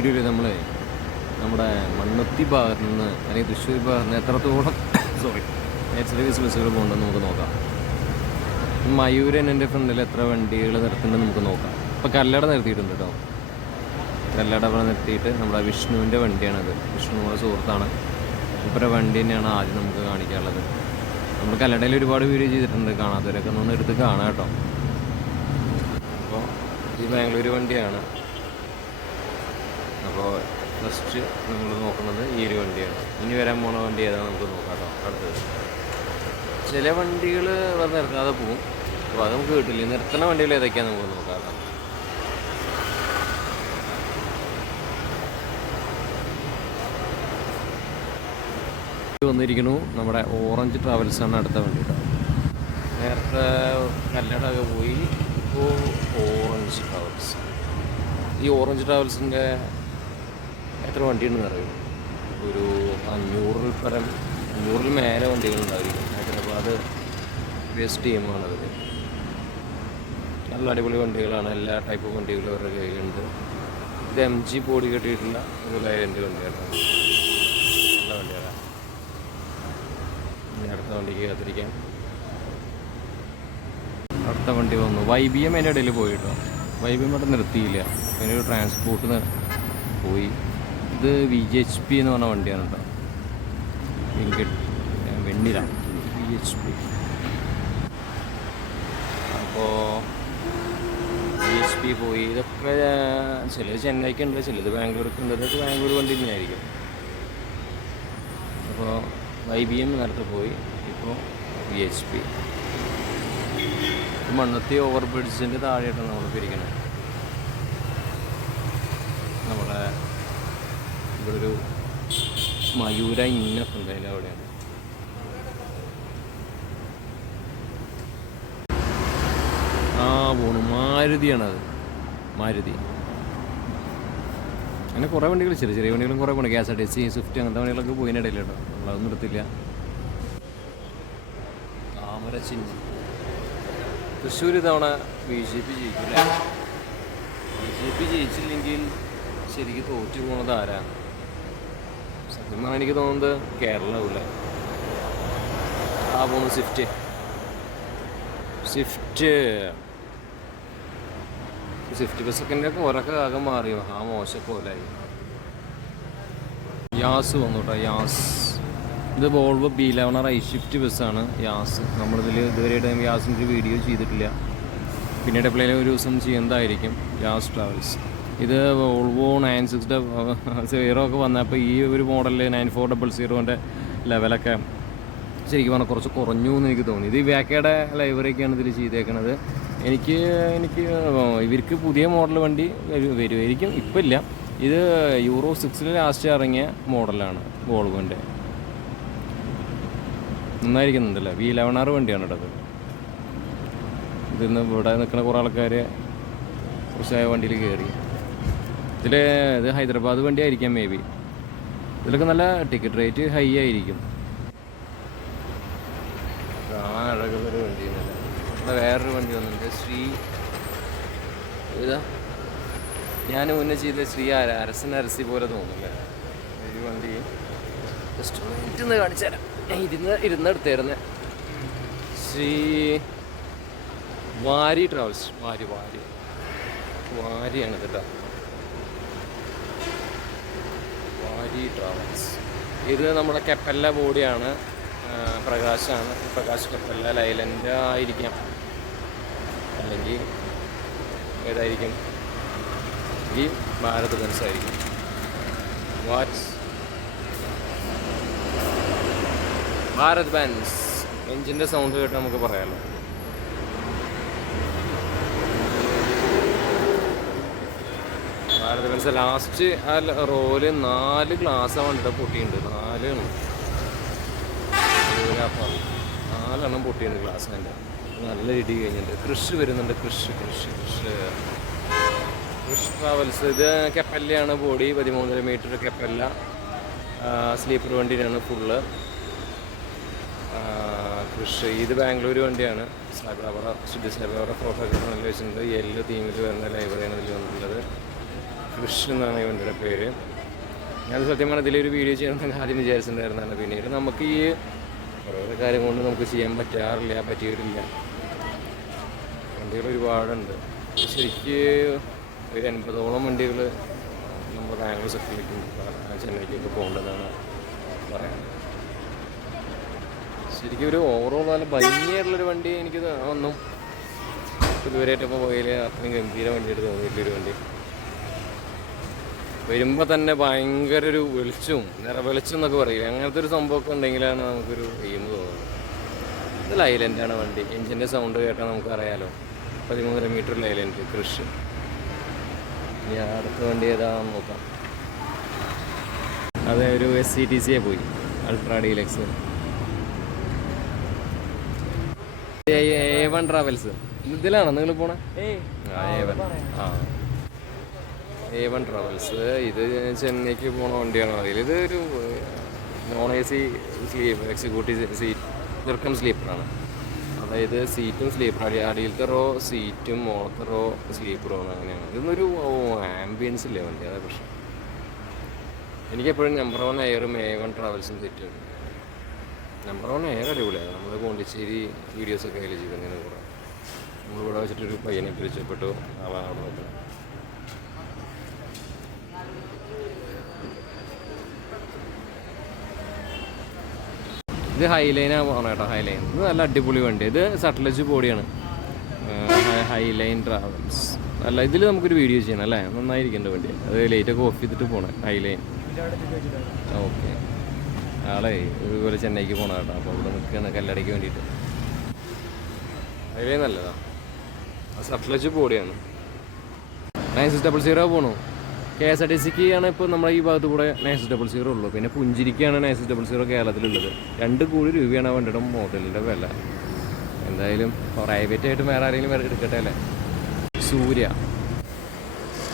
വീഡിയോയിൽ നമ്മൾ നമ്മുടെ മണ്ണുത്തി ഭാഗത്ത് നിന്ന് അല്ലെങ്കിൽ തൃശ്ശൂർ ഭാഗത്ത് നിന്ന് എത്രത്തോളം സോറി നെറ്റ് സർവീസ് ബസ്സുകൾ പോകുന്നുണ്ടെന്ന് നമുക്ക് നോക്കാം. മയൂരൻ എന്റെ ഫ്രണ്ടിൽ എത്ര വണ്ടികൾ നിർത്തുന്നുണ്ടെന്ന് നമുക്ക് നോക്കാം. ഇപ്പോൾ കല്ലട നിർത്തിയിട്ടുണ്ട് കേട്ടോ കല്ലട അവിടെ നിർത്തിയിട്ട് നമ്മുടെ വിഷ്ണുവിന്റെ വണ്ടിയാണത്. വിഷ്ണു നമ്മുടെ സുഹൃത്താണ്. ഇപ്പോഴത്തെ വണ്ടി തന്നെയാണ് ആദ്യം നമുക്ക് കാണിക്കാനുള്ളത്. നമ്മൾ കല്ലടയിൽ ഒരുപാട് വീഡിയോ ചെയ്തിട്ടുണ്ട്. കാണാത്തവരൊക്കെ ഒന്ന് എടുത്ത് കാണാം കേട്ടോ അപ്പോൾ ഈ ബാംഗ്ലൂർ വണ്ടിയാണ്. അപ്പോൾ ഫസ്റ്റ് നമ്മൾ നോക്കുന്നത് ഈ ഒരു വണ്ടിയാണ്. ഇനി വരാൻ പോണ വണ്ടി ഏതാണ് നമുക്ക് നോക്കാം കേട്ടോ അടുത്തത്. ചില വണ്ടികൾ വന്ന് നിർത്താതെ പോവും. അപ്പോൾ അത് നമുക്ക് കിട്ടില്ല. നിർത്തുന്ന വണ്ടികൾ ഏതൊക്കെയാണെന്ന് നമുക്ക് നോക്കാം കേട്ടോ വന്നിരിക്കുന്നു. നമ്മുടെ ഓറഞ്ച് ട്രാവൽസാണ് അടുത്ത വണ്ടി കേട്ടോ നേരത്തെ കല്ലടൊക്കെ പോയി. ഇപ്പോൾ ഓറഞ്ച് ട്രാവൽസ് ഈ ഓറഞ്ച് ട്രാവൽസിന്റെ എത്ര വണ്ടിയുണ്ടെന്ന് അറിയും? ഒരു അഞ്ഞൂറിൽ പരം അഞ്ഞൂറിൽ മേലെ വണ്ടികളുണ്ടായിരിക്കും ഹൈദരാബാദ് ബേസ് ടീമാണ് അവർ നല്ല അടിപൊളി വണ്ടികളാണ്. എല്ലാ ടൈപ്പ് വണ്ടികളും അവരുടെ കയ്യിലുണ്ട്. ഇത് എം ജി ബോഡി കെട്ടിയിട്ടുള്ള ഒരു ലൈലന്റ് വണ്ടിയാണ്. നല്ല വണ്ടികളാണ്. അടുത്ത വണ്ടിക്ക് കാത്തിരിക്കാം. അടുത്ത വണ്ടി വന്നു. വൈ ബി എം അതിന്റെ ഇടയിൽ പോയിട്ടോ? വൈ ബി എം അവിടെ നിർത്തിയില്ല. അതിനൊരു ട്രാൻസ്പോർട്ടിന് പോയി. ഇത് വി എച്ച് പി എന്ന് പറഞ്ഞ വണ്ടിയാണ് കേട്ടോ. Venkat Vennila. V H P അപ്പോൾ വി എച്ച് പി പോയി. ഇതൊക്കെ ചിലത് ചെന്നൈക്ക് ഉണ്ട് ചിലത് ബാംഗ്ലൂർക്ക് ഉണ്ട് ഇതൊക്കെ ബാംഗ്ലൂർ വണ്ടി തന്നെയായിരിക്കും. അപ്പോൾ വൈ ബി എം നേരത്തെ പോയി. ഇപ്പോൾ V H P Mannuthy over ബ്രിഡ്ജിന്റെ താഴെയായിട്ടാണ് നമ്മൾ പിരിക്കുന്നത് നമ്മുടെ ഇവിടെ ഒരു മയൂര ഇന്ന ഉണ്ട് അവിടെയാണ്. ആ പോണു. മാരുതിയാണത്. മാരുതി. അങ്ങനെ കുറേ വണ്ടികൾ ചെറിയ ചെറിയ വണ്ടികളും കുറേ പോണു. K S R T C swift അങ്ങനത്തെ വണ്ടികളൊക്കെ പോയിനിടയിൽ കേട്ടോ. നമ്മളതൊന്നും എടുത്തില്ല. താമര ചിഹ്നം. തൃശ്ശൂർ ഇത്തവണ ബി ജെ പി ജയിക്കില്ല ബി ജെ പി ജയിച്ചില്ലെങ്കിൽ ശരിക്കും തോറ്റു പോണത് ആരാ പറഞ്ഞാൽ എനിക്ക് തോന്നുന്നത്. കേരളമില്ല ആ പോകുന്നു സ്വിഫ്റ്റ് സ്വിഫ്റ്റ് സ്വിഫ്റ്റ് ബസ്സൊക്കെ കോരൊക്കെ ആകെ മാറി ആ മോശം പോലായി യാസ് വന്നു കേട്ടോ യാസ് ഇത് Volvo B eleven R I shift ബസ്സാണ് യാസ് നമ്മളിതിൽ ഇതുവരെയായിട്ട് യാസിന്റെ ഒരു വീഡിയോ ചെയ്തിട്ടില്ല. പിന്നീട് എപ്പോഴേലും ഒരു ദിവസം ചെയ്യുന്നതായിരിക്കും യാസ് ട്രാവൽസ് ഇത് വോൾവോ നയൻ സിക്സ് സീറോ ഒക്കെ വന്നപ്പോൾ ഈ ഒരു മോഡലിൽ നയൻ ഫോർ ഡബിൾ സീറോന്റെ ലെവലൊക്കെ ശരിക്കും പറഞ്ഞാൽ കുറച്ച് കുറഞ്ഞു എന്ന് എനിക്ക് തോന്നി. ഇത് വേക്കയുടെ ലൈബ്രറിയൊക്കെയാണ് ഇതിൽ ചെയ്തേക്കുന്നത് എനിക്ക് എനിക്ക് ഇവർക്ക് പുതിയ മോഡൽ വണ്ടി വരു- വരുമായിരിക്കും ഇപ്പം ഇല്ല ഇത് യൂറോ സിക്സിൽ ലാസ്റ്റ് ഇറങ്ങിയ മോഡലാണ് വോൾവോന്റെ നന്നായിരിക്കുന്നുണ്ടല്ലേ? വി ഇലവൻ ആറ് വണ്ടിയാണ് കേട്ടത് ഇതിന്ന് ഇവിടെ നിൽക്കുന്ന കുറേ ആൾക്കാർ കുറച്ചായ വണ്ടിയിൽ കയറി ഇതിൽ ഇത് ഹൈദരാബാദ് വണ്ടി ആയിരിക്കാം മേ ബി ഇതിലൊക്കെ നല്ല ടിക്കറ്റ് റേറ്റ് ഹൈ ആയിരിക്കും. വേറൊരു വണ്ടി വന്നിട്ടുണ്ട് ശ്രീ ഇതാ. ഞാൻ മുന്നേ ചെയ്ത ശ്രീ അര- അരസൻ അരസി പോലെ തോന്നുന്നല്ലേ ഈ വണ്ടി. ജസ്റ്റ് ഇരുന്ന് ഇരുന്ന് ഇരുന്ന് എടുത്തായിരുന്നേ ശ്രീ വാരി ട്രാവൽസ്. വാരി വാരി. വാരിയാണ് കേട്ടോ. വാരി ട്രാവൽസ് ഇത് നമ്മുടെ കെപ്പല്ല ബോഡിയാണ്. പ്രകാശാണ്. പ്രകാശ് കെപ്പല്ല ലൈലന്റ് ആയിരിക്കാം. അല്ലെങ്കിൽ ഏതായിരിക്കും? ഈ ഭാരത് ബെൻസ് ആയിരിക്കും. വാച്ച് ഭാരത് ബെൻസ് എഞ്ചിന്റെ സൗണ്ട് കേട്ട് നമുക്ക് പറയാമല്ലോ ഭാരത് മനസ്സിലായി. ലാസ്റ്റ് ആ റോൽ നാല് ഗ്ലാസ് വണ്ടിയുടെ പൊട്ടിയിട്ടുണ്ട്. നാല് നാലെണ്ണം പൊട്ടിയുണ്ട് ഗ്ലാസ് എന്റെ. നല്ല ഇടി കഴിഞ്ഞിട്ടുണ്ട്. കൃഷി വരുന്നുണ്ട്. കൃഷി കൃഷി കൃഷി കൃഷി ട്രാവൽസ് ഇത് കെപ്പല്ലയാണ് ബോഡി പതിമൂന്നര മീറ്റർ കെപ്പല്ല. സ്ലീപ്പർ വണ്ടിയാണ് ഫുള്ള് കൃഷി ഇത് ബാംഗ്ലൂർ വണ്ടിയാണ്. ശുദ്ധ സാബാബറ ഫോട്ടോഗ്രാഫ് നല്ല വെച്ചിട്ടുണ്ട്. എല്ലോ തീമിൽ വരുന്ന ലൈബ്രറിയാണ് ഇതിൽ വന്നിട്ടുള്ളത്. കൃഷ് എന്നാണ് ഇവന്റെ പേര്. ഞാൻ സത്യം പറഞ്ഞാൽ ഇതിലൊരു വീഡിയോ ചെയ്യണമെന്ന് ആദ്യം വിചാരിച്ചിട്ടുണ്ടായിരുന്നാണ് പിന്നീട് നമുക്ക് ഈ ഓരോ കാര്യം കൊണ്ട് നമുക്ക് ചെയ്യാൻ പറ്റാറില്ല പറ്റിയിട്ടില്ല. വണ്ടികൾ ഒരുപാടുണ്ട്. ശരിക്ക് ഒരു എൺപതോളം വണ്ടികൾ നമ്മുടെ ബാംഗ്ലൂർ സെക്ടറിലേക്കും ചെന്നൈക്കൊക്കെ പോകേണ്ടതാണ് പറയാൻ. ശരിക്കും ഒരു ഓവറോൾ നല്ല ഭംഗിയായിട്ടുള്ളൊരു വണ്ടി എനിക്ക് തോ- ഒന്നും ഇതുവരെയായിട്ടിപ്പോൾ പോയാൽ അത്രയും ഗംഭീര വണ്ടിയായിട്ട് തോന്നിയിട്ടൊരു വണ്ടി. വരുമ്പോൾ തന്നെ ഭയങ്കര ഒരു വെളിച്ചവും നിറവെളിച്ചം എന്നൊക്കെ പറയും അങ്ങനത്തെ ഒരു സംഭവമൊക്കെ ഉണ്ടെങ്കിലാണ് നമുക്കൊരു എയിം തോന്നുന്നത്. ഇത് ലൈലന്റാണ് വണ്ടി? എഞ്ചിന്റെ സൗണ്ട് കേട്ടാൽ നമുക്കറിയാലോ. പതിമൂന്നര മീറ്റർ ലൈലൻഡ് കൃഷ്. ഇനി അടുത്ത വണ്ടി ഏതാണെന്ന് നോക്കാം. അതെ ഒരു എസ് സി ടി സിയെ പോയി. Ultra deluxe A one travels ഇതിലാണോ നിങ്ങൾ പോണേ? ആ. എ വൺ ട്രാവൽസ് ഇത് ചെന്നൈക്ക് പോണ വണ്ടിയാണ്? അതിൽ ഇത് ഒരു non A C sleep executive seat ദീർഘം സ്ലീപ്പറാണ് അതായത് സീറ്റും സ്ലീപ്പർ അടി അടിയിലത്തെ റോ സീറ്റും മുകളത്തെ റോ സ്ലീപ്പറോ അങ്ങനെയാണ്. ഇതൊന്നൊരു ആംബിയൻസ് ഇല്ലേ വണ്ടി? അതാ പ്രശ്നം. എനിക്കെപ്പോഴും നമ്പർ വൺ എയറും എ വൺ ട്രാവൽസും തെറ്റും നമ്പർ വൺ എയർ അടിപൊളിയാണ്. നമ്മൾ പോണ്ടിച്ചേരി വീഡിയോസൊക്കെ അതിൽ ചെയ്തിരുന്നതിന് കുറേ നമ്മളിവിടെ വെച്ചിട്ടൊരു പയ്യനെ പിരിച്ചപ്പെട്ടു അവ അവിടെ ഇത് ഹൈലൈനാണ് പോകണം കേട്ടോ ഹൈലൈൻ ഇത് നല്ല അടിപൊളി വണ്ടി. ഇത് സട്ടലജ് ബോഡിയാണ്. ഹൈലൈൻ ട്രാവൽസ് അല്ല ഇതിൽ നമുക്കൊരു വീഡിയോ ചെയ്യണം അല്ലേ? നന്നായിരിക്കേണ്ട വണ്ടി. അത് ലേറ്റൊക്കെ ഓഫ് ചെയ്തിട്ട് പോകണം ഹൈലൈൻ ഓക്കെ ആളെ ഇതുപോലെ ചെന്നൈക്ക് പോകണം കേട്ടോ അപ്പോൾ അവിടെ നിൽക്കുകയാണ് കല്ലടയ്ക്ക് വേണ്ടിയിട്ട്. ഹൈലൈൻ നല്ലതാണ് സട്ടലജ് ബോഡിയാണ്. നയൻ സിക്സ് ഡബിൾ സീറോ പോണു. കെ എസ് ആർ ടി സിക്ക് ആണ് ഇപ്പോൾ നമ്മുടെ ഈ ഭാഗത്ത് കൂടെ നയൻസ് ഡബിൾ സീറോ ഉള്ളൂ. പിന്നെ പുഞ്ചിരിക്കാണ് നയൻസ് ഡബിൾ സീറോ കേരളത്തിലുള്ളത്. രണ്ട് കോടി രൂപയാണ് ആ മോഡലിന്റെ വില. എന്തായാലും പ്രൈവറ്റ് ആയിട്ട് വേറെ ആരെങ്കിലും വേറെ എടുക്കട്ടെ അല്ലേ? സൂര്യ.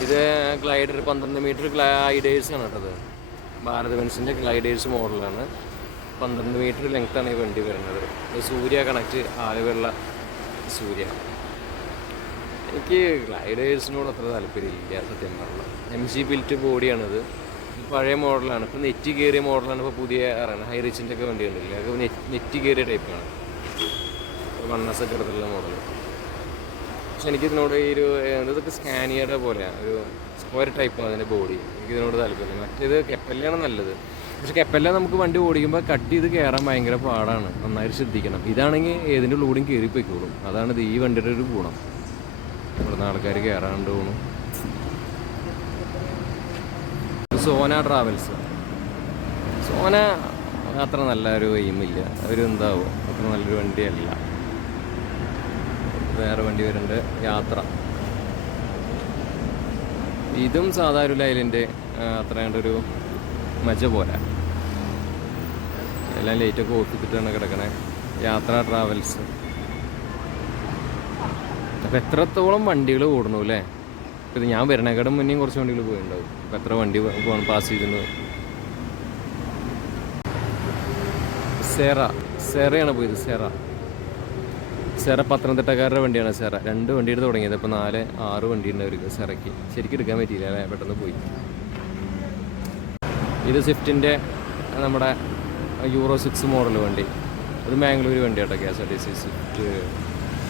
ഇത് ഗ്ലൈഡർ പന്ത്രണ്ട് മീറ്റർ ഗ്ലൈഡേഴ്സ് ആണ് കേട്ടത് ഭാരത് ബെൻസിന്റെ ഗ്ലൈഡേഴ്സ് മോഡലാണ് പന്ത്രണ്ട് മീറ്റർ ലെങ്ത്താണ് ഈ വണ്ടി വരുന്നത്. സൂര്യ കണക്ട് ആലുവെള്ള സൂര്യ. എനിക്ക് ഗ്ലൈഡേഴ്സിനോട് അത്ര താല്പര്യമില്ല സത്യം പറഞ്ഞാൽ എം ജി ബിൽറ്റ് ബോഡിയാണിത്. പഴയ മോഡലാണ്. ഇപ്പോൾ നെറ്റ് കയറിയ മോഡലാണ് ഇപ്പോൾ പുതിയ ഇറങ്ങുന്നത് ഹൈ റിച്ചിന്റെ ഒക്കെ വണ്ടി ഉണ്ടല്ലേ അത് നെറ്റ് കയറിയ ടൈപ്പാണ് വണ്ണസൊക്കെ എടുത്തുള്ള മോഡൽ പക്ഷെ എനിക്കിതിനോട് ഈ ഒരു ഇതൊക്കെ സ്കാനിയയുടെ പോലെയാണ് ഒരു സ്ക്വയർ ടൈപ്പാണ് അതിന്റെ ബോഡി എനിക്കിതിനോട് താല്പര്യം മറ്റേത് കെപ്പല്ലാണ് നല്ലത്. പക്ഷെ കെപ്പല്ല നമുക്ക് വണ്ടി ഓടിക്കുമ്പോൾ കട്ട് ചെയ്ത് കയറാൻ ഭയങ്കര പാടാണ്. നന്നായിട്ട് ശ്രദ്ധിക്കണം. ഇതാണെങ്കിൽ ഏതിന്റെ ഉള്ളിലൂടെയും കയറിപ്പോയിക്കോളും അതാണ് ഈ വണ്ടിയുടെ ഒരു ഗുണം. ഇവിടുന്ന് ആൾക്കാർ കയറാണ്ട് പോണു. സോന ട്രാവൽസ് സോന അത്ര നല്ലൊരു എയിമില്ല ഒരു എന്താവും? അത്ര നല്ലൊരു വണ്ടിയല്ല. വേറെ വണ്ടി വരുന്നുണ്ട് യാത്ര. ഇതും സാധാരണ ലൈലിന്റെ അത്ര ഒരു മജ പോലെ. എല്ലാം ലൈറ്റൊക്കെ ഓപ്പിച്ചിട്ടാണ് കിടക്കണേ. യാത്ര ട്രാവൽസ് അപ്പോൾ എത്രത്തോളം വണ്ടികൾ ഓടണു അല്ലേ? ഇത് ഞാൻ വരണേക്കാടും മുന്നേയും കുറച്ച് വണ്ടികൾ പോയിട്ടുണ്ടാവും അപ്പോൾ എത്ര വണ്ടി പോകണം പാസ് ചെയ്തിട്ടുണ്ട് സെറ. സെറയാണ് പോയത് സെറ. സെറ പത്തനംതിട്ടക്കാരുടെ വണ്ടിയാണ് സെറ. രണ്ട് വണ്ടി എടുത്ത് തുടങ്ങിയത്. ഇപ്പോൾ നാല് ആറ് വണ്ടി ഉണ്ട് അവർക്ക് സെറയ്ക്ക്. ശരിക്കും എടുക്കാൻ പറ്റിയില്ല അല്ലേ? പെട്ടെന്ന് പോയി. ഇത് സ്വിഫ്റ്റിന്റെ നമ്മുടെ യൂറോ സിക്സ് മോഡൽ വണ്ടി. അത് Mangalore വണ്ടിയാട്ടോ K S R T C swift.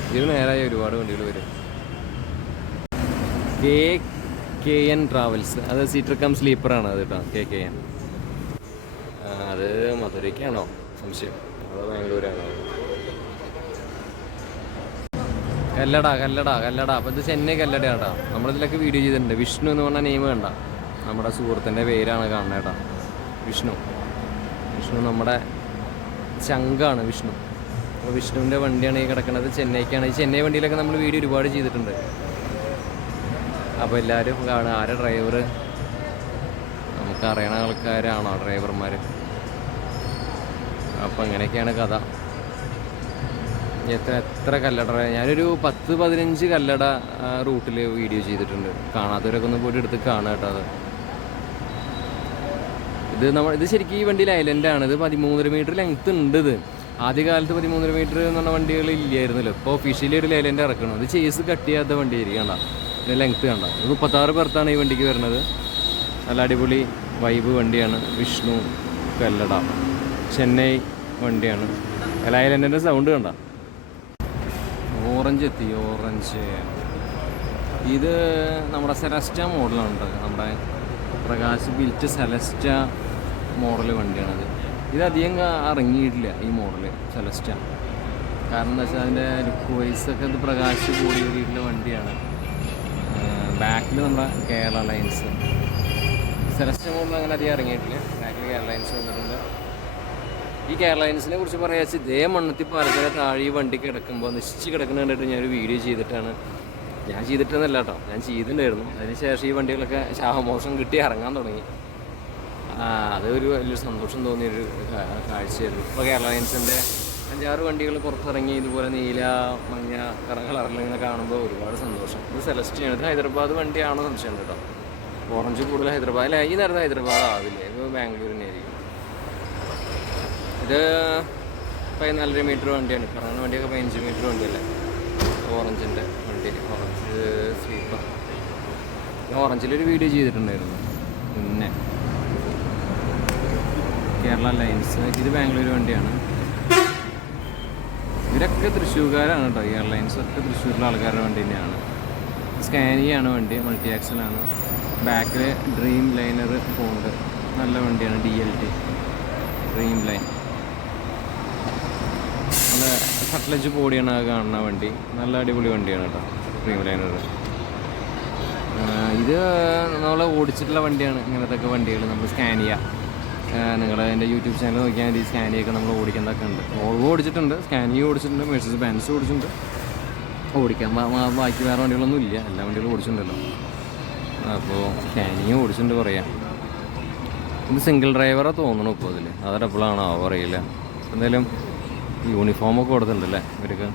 ഇതിന് നേരായ ഒരുപാട് വണ്ടികൾ വരും. കെ കെ എൻ ട്രാവൽസ് അത് സീറ്റർ കം സ്ലീപ്പറാണ് അത് കേട്ടോ കെ കെ എൻ അത് മധുരയ്ക്കാണോ? സംശയം. അത് ബാംഗ്ലൂരാണോ കല്ലട കല്ലട കല്ലട. അപ്പോൾ ഇത് ചെന്നൈ കല്ലടയാട്ടാ നമ്മളിതിലൊക്കെ വീഡിയോ ചെയ്തിട്ടുണ്ട്. വിഷ്ണു എന്ന് പറഞ്ഞ നെയിം വേണ്ട നമ്മുടെ സുഹൃത്തിന്റെ പേരാണ് കാണുന്നത് കേട്ടോ. വിഷ്ണു. വിഷ്ണു നമ്മുടെ ചങ്കാണ് വിഷ്ണു. അപ്പോൾ വിഷ്ണുവിന്റെ വണ്ടിയാണ് ഈ കിടക്കുന്നത് ചെന്നൈക്കാണ്. ഈ ചെന്നൈ വണ്ടിയിലൊക്കെ നമ്മൾ വീഡിയോ ഒരുപാട് ചെയ്തിട്ടുണ്ട്. അപ്പോൾ എല്ലാവരും കാണുക. ആരെ ഡ്രൈവർ നമുക്ക് അറിയണ ആൾക്കാരാണോ ഡ്രൈവർമാർ അപ്പോൾ അങ്ങനെയൊക്കെയാണ് കഥ. എത്ര എത്ര കല്ലട ഞാനൊരു പത്ത് പതിനഞ്ച് കല്ലട റൂട്ടിൽ വീഡിയോ ചെയ്തിട്ടുണ്ട്. കാണാത്തവരൊക്കെ ഒന്ന് പോയിട്ട് എടുത്ത് കാണുക കേട്ടോ അത്. ഇത് നമ്മൾ ഇത് ശരിക്കും ഈ വണ്ടിയിൽ ഐലൻഡാണ് ഇത് പതിമൂന്നര മീറ്റർ ലെങ്ത് ഉണ്ട് ഇത്. ആദ്യകാലത്ത് പതിമൂന്നര മീറ്റർ എന്ന് പറഞ്ഞ വണ്ടികൾ ഇല്ലായിരുന്നല്ലോ. ഇപ്പോൾ ഒഫീഷ്യലി ഒരു ലൈലൻഡ് ഇറക്കണം. അത് ചേസ് കട്ട് ചെയ്യാത്ത വണ്ടി ആയിരിക്കും കണ്ട? ഇതിന്റെ ലെങ്ത്ത് കണ്ട? ഇത് മുപ്പത്താറ് പേർത്താണ് ഈ വണ്ടിക്ക് വരുന്നത്. നല്ല അടിപൊളി വൈബ് വണ്ടിയാണ്. വിഷ്ണു കല്ലട. ചെന്നൈ വണ്ടിയാണ്. ലൈലന്റെ സൗണ്ട് കണ്ട? ഓറഞ്ച് എത്തി ഓറഞ്ച്. ഇത് നമ്മുടെ സെലസ്റ്റ മോഡലാണ് നമ്മുടെ പ്രകാശ് ബിൽറ്റ് സെലസ്റ്റ മോഡൽ വണ്ടിയാണത്. ഇത് അധികം കാ- ഇറങ്ങിയിട്ടില്ല ഈ മോഡൽ സെലസ്റ്റ കാരണം എന്താ വെച്ചാൽ അതിന്റെ ലുക്ക് വൈസ് ഒക്കെ പ്രകാശ് കൂടി കൂടിയിട്ടുള്ള വണ്ടിയാണ്. ബാക്കിൽ നമ്മുടെ കേരള ലൈൻസ് സെലസ്റ്റ മോഡൽ അങ്ങനെ അധികം ഇറങ്ങിയിട്ടില്ല. ബാക്കിൽ കേരള ലൈൻസ് വന്നിട്ടുണ്ട്. ഈ കേരള ലൈൻസിനെ കുറിച്ച് പറയാച്ച ഇതേ മണ്ണത്തിൽ പാലക്കാട് താഴെ ഈ വണ്ടി കിടക്കുമ്പോൾ നിശ്ചിച്ച് കിടക്കുന്ന കണ്ടിട്ട് ഞാനൊരു വീഡിയോ ചെയ്തിട്ടാണ്. ഞാൻ ചെയ്തിട്ടെന്നല്ല കേട്ടോ. ഞാൻ ചെയ്തിട്ടുണ്ടായിരുന്നു. അതിനുശേഷം ഈ വണ്ടികളൊക്കെ ശാപമോഷം കിട്ടി ഇറങ്ങാൻ തുടങ്ങി. അതൊരു വലിയൊരു സന്തോഷം തോന്നിയൊരു കാഴ്ചയായിരുന്നു. ഇപ്പോൾ കേരള അഞ്ചാറ് വണ്ടികൾ പുറത്തിറങ്ങി ഇതുപോലെ നീല മഞ്ഞ ഇങ്ങനെ കാണുമ്പോൾ ഒരുപാട് സന്തോഷം. ഇത് സെലസ്റ്റിയാണ്. ഇത് ഹൈദരാബാദ് വണ്ടിയാണോ സംശയം കേട്ടോ. ഓറഞ്ച് കൂടുതൽ ഹൈദരാബാദ് അല്ല? ഈ നേരത്തെ ഹൈദരാബാദ് ആവില്ലേ? ഇത് ബാംഗ്ലൂരിനെ ആയിരിക്കും ഇത് പതിനാലര മീറ്റർ വണ്ടിയാണ്. പറയുന്ന വണ്ടിയൊക്കെ പതിനഞ്ച് മീറ്റർ വണ്ടിയല്ലേ? ഓറഞ്ചിന്റെ വണ്ടി. ഓറഞ്ച് സ്വീപ്പർ ഓറഞ്ചിലൊരു വീഡിയോ ചെയ്തിട്ടുണ്ടായിരുന്നു. പിന്നെ കേരള ലൈൻസ് ഇത് ബാംഗ്ലൂർ വണ്ടിയാണ്. ഇവരൊക്കെ തൃശ്ശൂർക്കാരാണ് കേട്ടോ എയർലൈൻസ് ഒക്കെ തൃശ്ശൂരിലെ ആൾക്കാരുടെ വണ്ടി തന്നെയാണ്. സ്കാനിയാണ് വണ്ടി മൾട്ടി ആക്സലാണ് ബാക്കിൽ ഡ്രീം ലൈനർ പോണ്ട് നല്ല വണ്ടിയാണ് D L T dream line നല്ല കട്ട്ലജ് ബോഡിയാണ് ആ കാണുന്ന വണ്ടി. നല്ല അടിപൊളി വണ്ടിയാണ് കേട്ടോ ഡ്രീം ലൈനർ ഇത് നമ്മൾ ഓടിച്ചിട്ടുള്ള വണ്ടിയാണ്. ഇങ്ങനത്തെ ഒക്കെ വണ്ടികൾ നമ്മൾ സ്കാനിയ നിങ്ങൾ എന്റെ യൂട്യൂബ് ചാനൽ നോക്കിയാൽ മതി. സ്കാനിയൊക്കെ നമ്മൾ ഓടിക്കുന്നതൊക്കെ ഉണ്ട്. ഓൾവോ ഓടിച്ചിട്ടുണ്ട്. സ്കാനിയ ഓടിച്ചിട്ടുണ്ട്. മെഴ്സസ് ബാൻസ് ഓടിച്ചിട്ടുണ്ട്. ഓടിക്കാൻ ബാക്കി വേറെ വണ്ടികളൊന്നും ഇല്ല. എല്ലാ വണ്ടികളും ഓടിച്ചിട്ടുണ്ടല്ലോ. അപ്പോൾ സ്കാനിയ ഓടിച്ചിട്ടുണ്ട് പറയാം. ഇത് സിംഗിൾ ഡ്രൈവറെ തോന്നണം ഇപ്പോൾ അതിൽ അത് ഡബിളാണോ അറിയില്ല. എന്തായാലും യൂണിഫോമൊക്കെ കൊടുത്തിട്ടുണ്ടല്ലേ ഇവർക്ക്?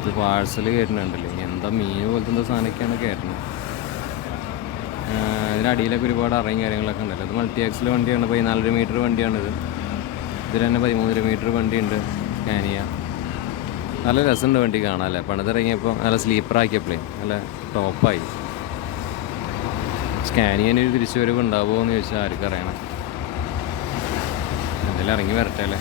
ഇത് പാഴ്സൽ കയറ്റുന്നുണ്ടല്ലേ എന്താ മീൻ പോലത്തെ എന്താ സാധനമൊക്കെയാണ് കയറ്റുന്നത് ഇതിനടിയിലൊക്കെ ഒരുപാട് അറയും കാര്യങ്ങളൊക്കെ ഉണ്ടല്ലോ ഇത് മൾട്ടി ആക്സിൽ വണ്ടിയാണ് പതിനാലര മീറ്റർ വണ്ടിയാണിത് ഇതിൽ തന്നെ പതിമൂന്നര മീറ്റർ വണ്ടിയുണ്ട് സ്കാനിയ നല്ല രസമുണ്ട് വണ്ടി കാണാനല്ലേ പണിതിറങ്ങിയപ്പോൾ നല്ല സ്ലീപ്പറാക്കിയപ്പോഴേ നല്ല ടോപ്പായി സ്കാനിയന് ഒരു തിരിച്ചു വരവ് ഉണ്ടാവുമോ എന്ന് ചോദിച്ചാൽ ആർക്കും അറിയണം. എന്തെങ്കിലും ഇറങ്ങി വരട്ടെ അല്ലേ?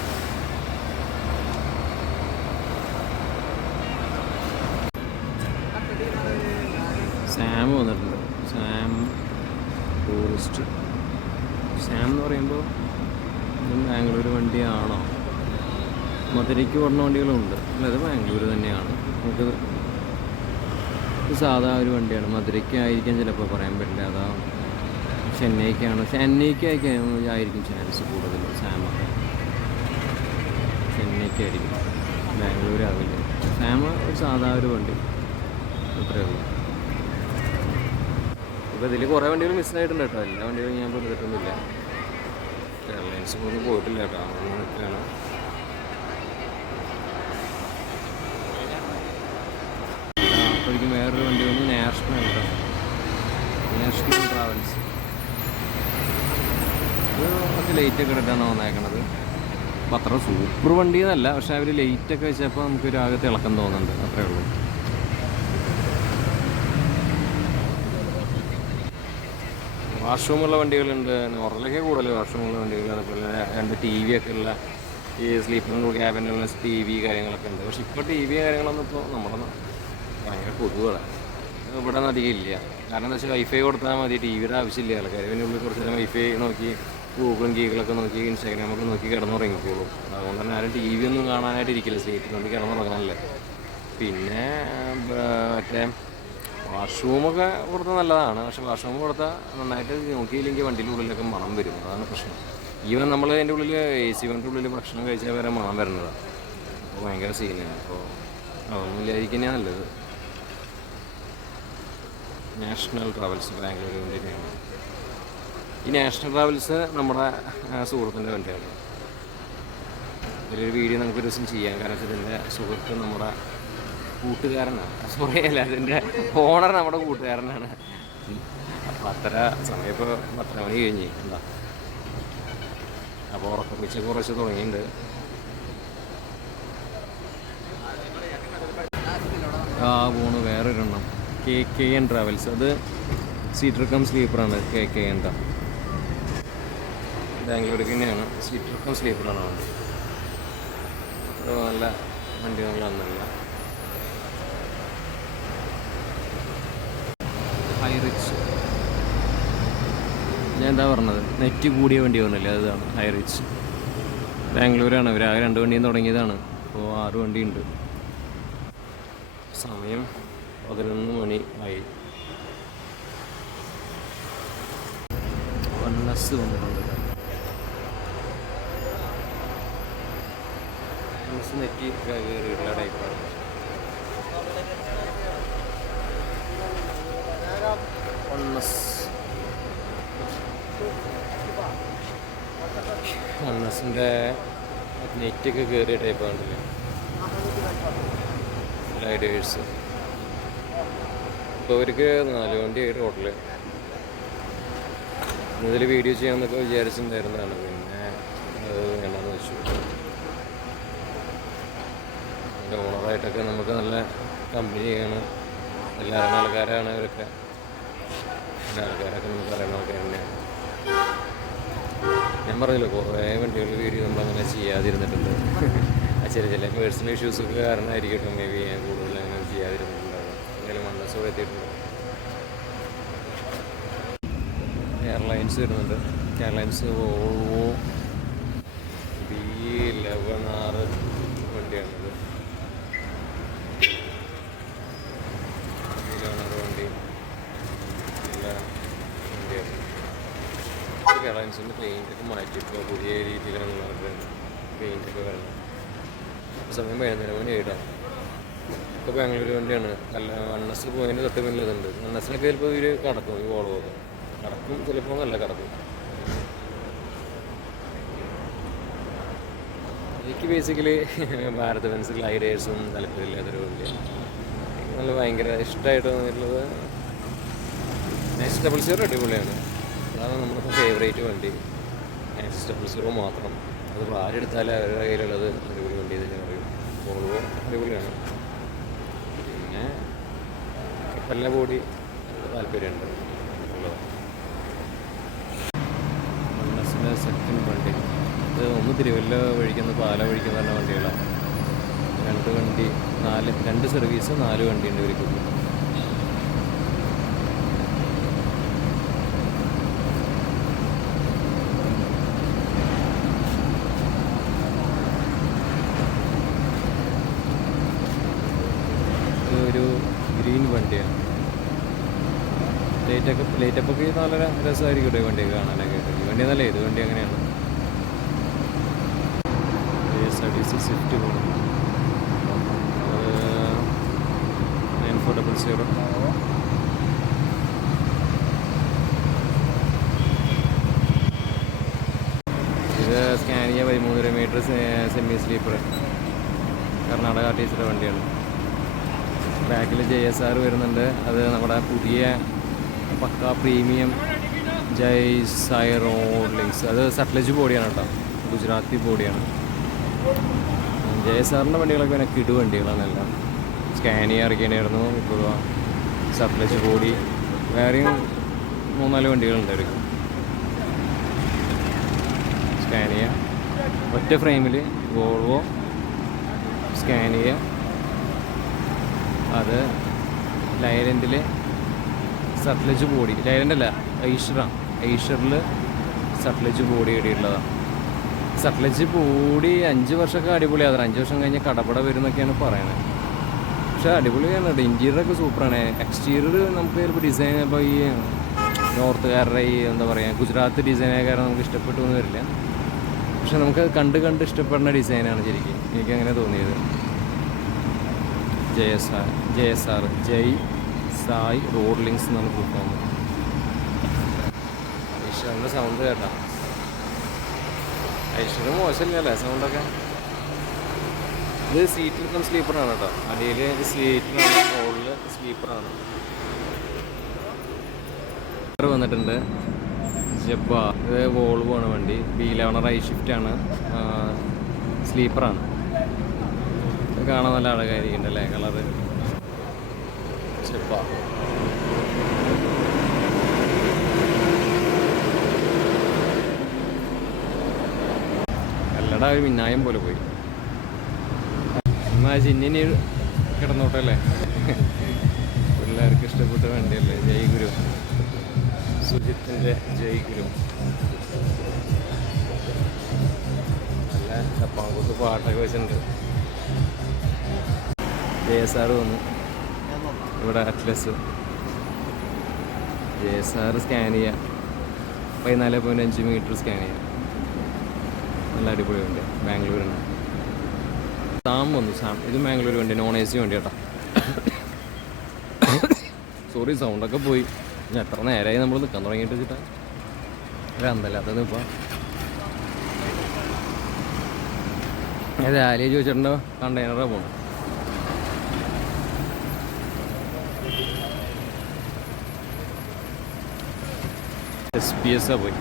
സാം വന്നിട്ടുണ്ട്. ടൂറിസ്റ്റ് സാം എന്ന് പറയുമ്പോൾ ബാംഗ്ലൂർ വണ്ടിയാണോ? മധുരയ്ക്ക് ഓടുന്ന വണ്ടികളുണ്ട്. അല്ല ബാംഗ്ലൂർ തന്നെയാണ്. നമുക്ക് സാധാ ഒരു വണ്ടിയാണ്. മധുരയ്ക്ക് ആയിരിക്കാൻ ചിലപ്പോൾ പറയാൻ പറ്റില്ല. അതാ ചെന്നൈക്കാണ്. ചെന്നൈക്കായിരിക്കും ആയിരിക്കും ചാൻസ് കൂടുതൽ. സാമൊക്കെ ചെന്നൈക്കായിരിക്കും ബാംഗ്ലൂർ ആവില്ല. സാമ ഒരു സാധാ ഒരു വണ്ടി. അത്രയേ ഉള്ളൂ. ഇപ്പോൾ ഇതിൽ കുറേ വണ്ടികൾ മിസ്സായിട്ടുണ്ട് കേട്ടോ. എല്ലാ വണ്ടികളും ഞാൻ എടുത്തിട്ടൊന്നുമില്ല എയർലൈൻസ് ഒന്നും പോയിട്ടില്ല കേട്ടോ. അങ്ങനെയാണ് അപ്പോഴേക്കും വേറൊരു വണ്ടി വന്ന്. നാഷണൽ കേട്ടോ. നാഷണൽ ട്രാവൽസ് കുറച്ച് ലേറ്റ് ഒക്കെ ഇട്ടിട്ടാണ് വന്നേക്കണത്. അപ്പം അത്ര സൂപ്പർ വണ്ടി എന്നല്ല പക്ഷെ അവർ ലേറ്റ് ഒക്കെ വെച്ചപ്പോൾ നമുക്ക് ഒരു ആകെ തിളക്കം തോന്നുന്നുണ്ട്. അത്രേ ഉള്ളൂ. വാഷ്റൂമുള്ള വണ്ടികളുണ്ട് നോർമലൊക്കെ കൂടുതൽ വാഷ്റൂമുള്ള വണ്ടികൾ അതുപോലെ രണ്ട് ടി വി ഒക്കെ ഉള്ള ഈ സ്ലീപ്പർ ക്യാബിനുള്ള ടി വി കാര്യങ്ങളൊക്കെ ഉണ്ട്. പക്ഷെ ഇപ്പോൾ ടി വി കാര്യങ്ങളൊന്നും ഇപ്പോൾ നമ്മുടെ ഭയങ്കര പൊതുവാണ്. ഇവിടെ ഒന്നും അധികം ഇല്ല. കാരണം എന്താ വെച്ചാൽ വൈഫൈ കൊടുത്താൽ മതി ടി വിയുടെ ആവശ്യമില്ല. ആൾക്കാർ പിന്നെ ഉള്ളിൽ കുറച്ച് നേരം വൈഫൈ നോക്കി ഗൂഗിളും ഗീഗിളൊക്കെ നോക്കി ഇൻസ്റ്റാഗ്രാമൊക്കെ നോക്കി കിടന്നുറങ്ങിക്കോളും അതുകൊണ്ട് തന്നെ ആരും ടി വി ഒന്നും കാണാനായിട്ട് ഇരിക്കില്ല. സ്ലീപ്പിൽ നോക്കി കിടന്നുറങ്ങാനല്ലേ പിന്നെ മറ്റേ വാഷ്റൂമൊക്കെ കൊടുത്താൽ നല്ലതാണ്. പക്ഷെ വാഷ്റൂം കൊടുത്താൽ നന്നായിട്ട് നോക്കിയില്ലെങ്കിൽ വണ്ടിയുടെ ഉള്ളിലൊക്കെ മണം വരും. അതാണ് പ്രശ്നം. ഈവൻ നമ്മൾ അതിന്റെ ഉള്ളിൽ എ സി വണ്ടിന്റെ ഉള്ളിൽ ഭക്ഷണം കഴിച്ചാൽ വരെ മണം വരുന്നതാണ് അപ്പോൾ ഭയങ്കര സീനാണ്. അപ്പോൾ അതൊന്നും ഇല്ലായിരിക്കുന്നതാണ് നല്ലത്. നാഷണൽ ട്രാവൽസ് ബാംഗ്ലൂർ തന്നെയാണ് ഈ നാഷണൽ ട്രാവൽസ് നമ്മുടെ സുഹൃത്തിന്റെ വണ്ടിയാണ് ഇതിലൊരു വീഡിയോ നമുക്കൊരു ദിവസം ചെയ്യാം. കാരണം ഇതിന്റെ സുഹൃത്ത് നമ്മുടെ കൂട്ടുകാരനാണ്. സോറി അല്ല അതിന്റെ ഓണർ നമ്മുടെ കൂട്ടുകാരനാണ്. അപ്പോൾ അത്ര സമയം ഇപ്പോൾ പത്തര മണി കഴിഞ്ഞ് എന്താ? അപ്പോൾ ഉറക്കം കുറച്ച് തുടങ്ങിയിട്ടുണ്ട്. ആ പോണു വേറൊരെണ്ണം. കെ കെ എൻ ട്രാവൽസ് അത് സീറ്റർ കം സ്ലീപ്പറാണ് കെ കെ എൻ ബാംഗ്ലൂർക്ക് തന്നെയാണ്. സീറ്റർ കം സ്ലീപ്പറാണ് വണ്ടി നല്ല വണ്ടികളൊന്നുമില്ല ഹൈ റിച്ച് ഞാൻ എന്താ പറഞ്ഞത്? നെറ്റ് കൂടിയ വണ്ടി വന്നില്ല? അതാണ് ഹൈ റിച്ച് ബാംഗ്ലൂരാണ്. ഇവർ ആകെ രണ്ട് വണ്ടിയും തുടങ്ങിയതാണ്. അപ്പോൾ ആറ് വണ്ടിയുണ്ട്. സമയം പതിനൊന്ന് മണി ആയി. വണ്ണസ് വന്നിട്ടുണ്ട്. വണ്ണസ് നെറ്റി കയറിയിട്ടുള്ള ടൈപ്പാണ്. വണ്ണസിന്റെ നെറ്റൊക്കെ കയറിയ ടൈപ്പാണല്ലേ ലൈഡേഴ്സ് ഇപ്പോൾ അവർക്ക് നാല് വണ്ടിയായി ടോട്ടൽ ഇതിൽ വീഡിയോ ചെയ്യാമെന്നൊക്കെ വിചാരിച്ചിട്ടുണ്ടായിരുന്നതാണ്. പിന്നെ അത് വേണ്ടെന്ന് വെച്ചു. അതിന്റെ ഓണറായിട്ടൊക്കെ നമുക്ക് നല്ല കമ്പനിയാണ് നല്ല അറിയുന്ന ആൾക്കാരാണ് ഇവരൊക്കെ. നല്ല ആൾക്കാരൊക്കെ നമുക്ക് അറിയുന്ന ആൾക്കാർ തന്നെയാണ് ഞാൻ പറഞ്ഞല്ലോ കുറേ വണ്ടികളുടെ വീഡിയോ നമ്മളങ്ങനെ ചെയ്യാതിരുന്നിട്ടുണ്ട്. ചെറിയ ചില പേഴ്സണൽ ഇഷ്യൂസൊക്കെ കാരണമായിരിക്കട്ടെ മേ ബി ഞാൻ കൂടുതൽ അങ്ങനെ ചെയ്യാതിരുന്നിട്ടുണ്ടാകും എന്തെങ്കിലും മണ്ണസോടെ എത്തിയിട്ടുണ്ട്. എയർലൈൻസ് വരുന്നുണ്ട്. എയർലൈൻസ് ഓൾവോ ബി ലെവൻ ആറ് വണ്ടിയാണിത് ബി ലെവൻ ആറ് വണ്ടി നല്ല വണ്ടിയാണ് എയർലൈൻസിന്റെ പെയിന്റൊക്കെ മാറ്റിയിട്ട് പുതിയ രീതിയിലാണ് അവരുടെ പെയിന്റൊക്കെ വരുന്നത് അപ്പോൾ സമയം പതിനൊന്നര മണി ഏഴാണ് ഇപ്പോൾ ബാംഗ്ലൂർ വണ്ടിയാണ്. അല്ല വണ്ണസ് പോയിന്റെ തൊട്ട് പിന്നിൽ ഇതുണ്ട്. വണ്ണസിനൊക്കെ ചിലപ്പോൾ ഇവർ കടക്കും ഈ വോളവോ കടക്കും ചിലപ്പോൾ നല്ല കടക്കും. എനിക്ക് ബേസിക്കലി ഭാരത് ബെൻസ് ഗ്ലൈഡേഴ്സും താല്പര്യമില്ലാത്തൊരു എനിക്ക് നല്ല ഭയങ്കര ഇഷ്ടമായിട്ട് തോന്നിയിട്ടുള്ളത്. നെക്സ്റ്റ് ഡബിൾ സീറോ അടിപൊളിയാണ്. അതാണ് നമ്മുടെ ഫേവറേറ്റ് വണ്ടി. എക്സ് ഡബിൾ സീറോ മാത്രം. അത് ആരെടുത്താലും അവരുടെ കയ്യിലുള്ളത് അടിപൊളി വണ്ടി തന്നെ പറയും. വോൾവോ അടിപൊളിയാണ്. പിന്നെ കപ്പലിനെ കൂടി താല്പര്യമുണ്ട്. സെക്കൻഡ് വണ്ടി. ഇത് ഒന്ന് തിരുവല്ല വഴിക്കുന്ന പാല വഴിക്കുന്ന വണ്ടികളാണ്. രണ്ട് വണ്ടി നാല് രണ്ട് സർവീസ് നാല് വണ്ടി വണ്ടിയുണ്ട് ഇവർക്ക് ഇത് ഒരു ഗ്രീൻ വണ്ടിയാണ്. ലൈറ്റൊക്കെ ലൈറ്റപ്പൊക്കെ നല്ല രസമായിരിക്കും കേട്ടോ വണ്ടിയൊക്കെ കാണാനൊക്കെ. ഈ വണ്ടി നല്ല ഇത് വണ്ടി അങ്ങനെയാണ്? സ്വിഫ്റ്റ് പോകണം നയൻ ഫോർ ഡബിൾ സീറോ ഇത് സ്കാനിയ പതിമൂന്നര മീറ്റർ സെമി സ്ലീപ്പർ കർണാടക ടീച്ചറുടെ വണ്ടിയാണ്. ബാക്കിൽ ജെ എസ് ആർ വരുന്നുണ്ട്. അത് നമ്മുടെ പുതിയ പക്ക പ്രീമിയം ജയ് സൈറോ റോഡ്ലിങ്സ് അത് സട്ലജ് ബോഡിയാണ് കേട്ടോ. ഗുജറാത്തി ബോഡിയാണ്. ജെ എസ് ആറിന്റെ വണ്ടികളൊക്കെ പിന്നെ കിടു വണ്ടികളാണ് എല്ലാം. സ്കാനിയ ഇറക്കിയായിരുന്നു ഇപ്പോൾ സട്ലജ് ബോഡി വേറെയും മൂന്നാൽ വണ്ടികളുണ്ട് അവർക്ക്. സ്കാനിയ ഒറ്റ ഫ്രെയിമിൽ വോൾവോ സ്കാനിയ അത് ലൈലൻഡിൽ സട്ലജ് ബോഡി ലൈലൻഡല്ല ഐഷറാണ് ഐഷറിൽ സട്ലജ് ബോഡി ഇടിയുള്ളതാണ് സട്ലജ് ബോഡി അഞ്ച് വർഷമൊക്കെ അടിപൊളിയാണ് അഞ്ച് വർഷം കഴിഞ്ഞ് കടപട വരുന്നൊക്കെയാണ് പറയുന്നത് പക്ഷേ അടിപൊളിയാണ് കേട്ടോ ഇന്റീരിയറൊക്കെ സൂപ്പറാണ്. എക്സ്റ്റീരിയർ നമുക്ക് ചിലപ്പോൾ ഡിസൈൻ ഇപ്പോൾ ഈ നോർത്തുകാരുടെ ഈ എന്താ പറയുക ഗുജറാത്ത് ഡിസൈനേക്കാരെ നമുക്ക് ഇഷ്ടപ്പെട്ടു എന്ന് വരില്ല. പക്ഷെ നമുക്ക് കണ്ട് കണ്ട് ഇഷ്ടപ്പെടുന്ന ഡിസൈനാണ് ശരിക്കും. എനിക്കങ്ങനെ തോന്നിയത്. J S R J S R Jai Sai road links എന്നാണ് ഫുൾ ഫോം ഐശ്വരന്റെ സൗണ്ട് കേട്ടാ. ഐശ്വര്യം മോശമില്ലല്ലേ സൗണ്ടൊക്കെ ഇത് സീറ്റിൽ കം സ്ലീപ്പറാണ് കേട്ടോ. അടിയിൽ സീറ്റിലാണ് ഹോളിൽ സ്ലീപ്പറാണ് വന്നിട്ടുണ്ട്. ജബ്ബ ഇത് വോൾവ് ആണ് വണ്ടി. ബി ലെവണർ ഐ ഷിഫ്റ്റ് ആണ്. സ്ലീപ്പറാണ് കാണാൻ നല്ല അഴകായിരിക്കുന്നുണ്ട് അല്ലേ കളറ് സ്റ്റെപ്പാ അല്ലടാ ഒരു മിന്നായം പോലെ പോയി. എന്നാ ചിന്നിനി കിടന്നോട്ടെ അല്ലേ പിള്ളേർക്ക് ഇഷ്ടപ്പെട്ട വണ്ടിയല്ലേ? ജയ് ഗുരു. സുജിത്തിന്റെ ജയ് ഗുരു. നല്ല പാട്ടൊക്കെ വെച്ചിട്ടുണ്ട്. ജെ എസ് ഇവിടെ Atlas J S R scan ചെയ്യാം. പതിനാല് പോയിന്റ് അഞ്ച് മീറ്റർ സ്കാൻ ചെയ്യാം. നല്ല അടിപൊളി വണ്ടി. ബാംഗ്ലൂരുണ്ട്. സാം വന്നു. സാം. ഇത് ബാംഗ്ലൂർ വണ്ടി. നോൺ എ സി വണ്ടി കേട്ടോ. സോറി സൗണ്ടൊക്കെ പോയി. എത്ര നേരമായി നമ്മൾ നിൽക്കാൻ തുടങ്ങിയിട്ട് വെച്ചിട്ടാ? ഒരു അന്തല്ലാത്തത് ഇപ്പോൾ രാവിലെ ചോദിച്ചിട്ടുണ്ടോ? കണ്ടെയ്നറാണ് പോകണം എസ് പി എസ് പോയി